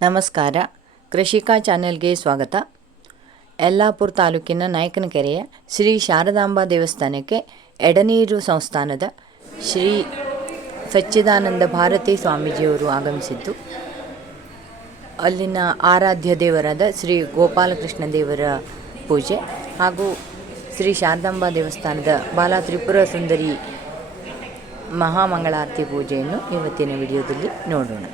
ನಮಸ್ಕಾರ. ಕೃಷಿಕಾ ಚಾನೆಲ್ಗೆ ಸ್ವಾಗತ. ಯಲ್ಲಾಪುರ ತಾಲೂಕಿನ ನಾಯಕನಕೆರೆಯ ಶ್ರೀ ಶಾರದಾಂಬಾ ದೇವಸ್ಥಾನಕ್ಕೆ ಎಡನೀರು ಸಂಸ್ಥಾನದ ಶ್ರೀ ಸಚ್ಚಿದಾನಂದ ಭಾರತಿ ಸ್ವಾಮೀಜಿಯವರು ಆಗಮಿಸಿದ್ದು. ಅಲ್ಲಿನ ಆರಾಧ್ಯ ದೇವರಾದ ಶ್ರೀ ಗೋಪಾಲಕೃಷ್ಣ ದೇವರ ಪೂಜೆ ಹಾಗೂ ಶ್ರೀ ಶಾರದಾಂಬಾ ದೇವಸ್ಥಾನದ ಬಾಲ ತ್ರಿಪುರ ಸುಂದರಿ ಮಹಾಮಂಗಳಾರತಿ ಪೂಜೆಯನ್ನು ಇವತ್ತಿನ ವಿಡಿಯೋದಲ್ಲಿ ನೋಡೋಣ.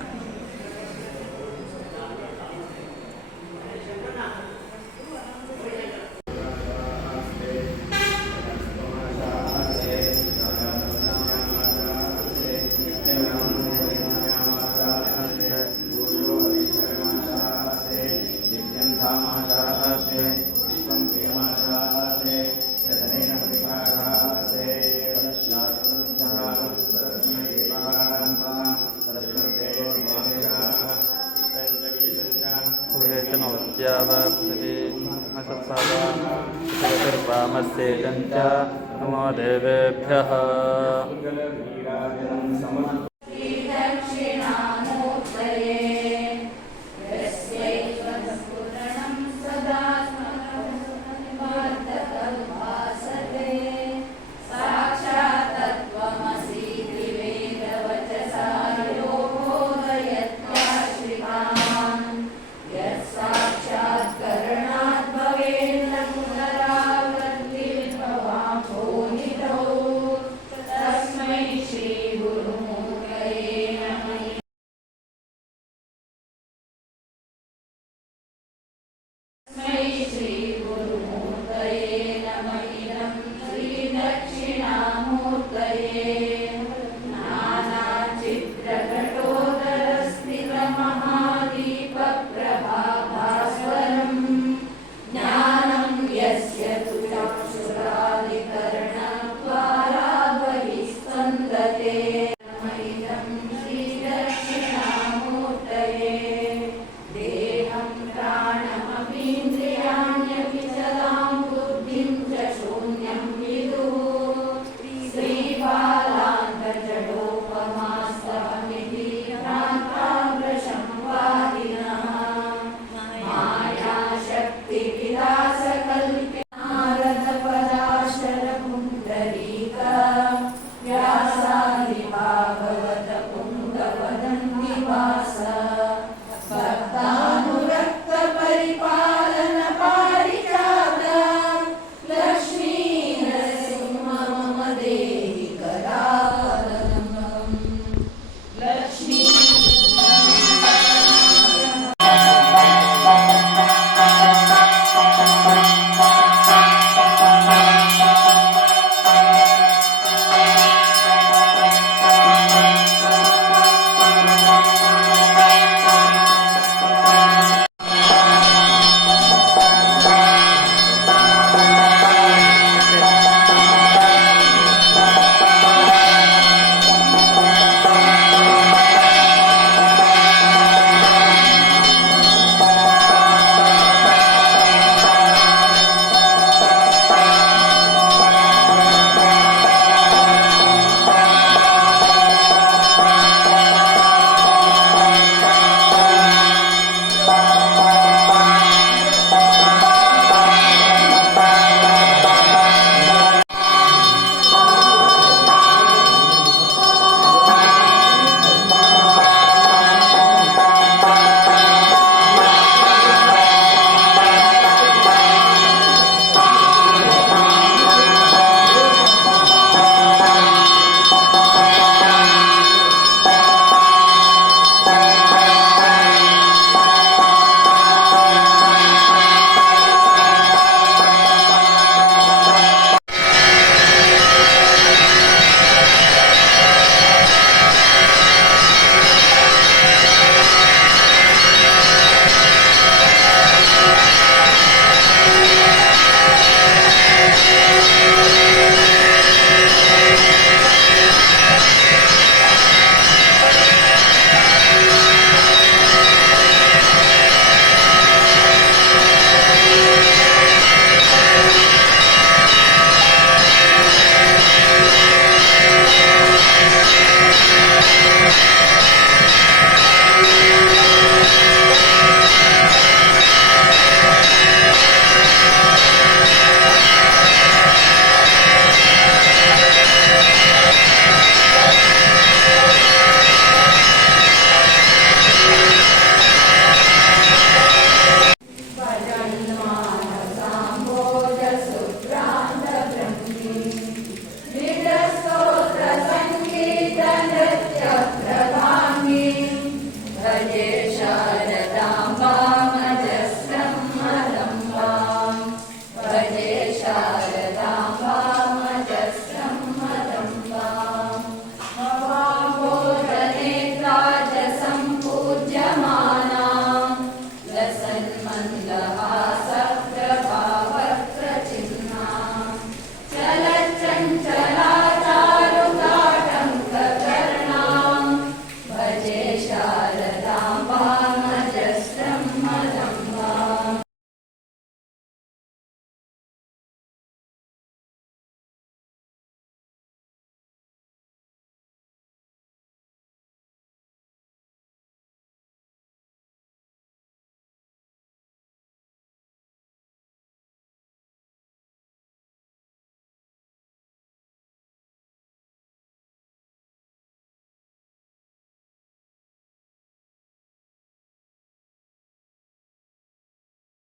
विष्णुत्यावाप्सति सर्वामस्येदं नमो देवेभ्यः।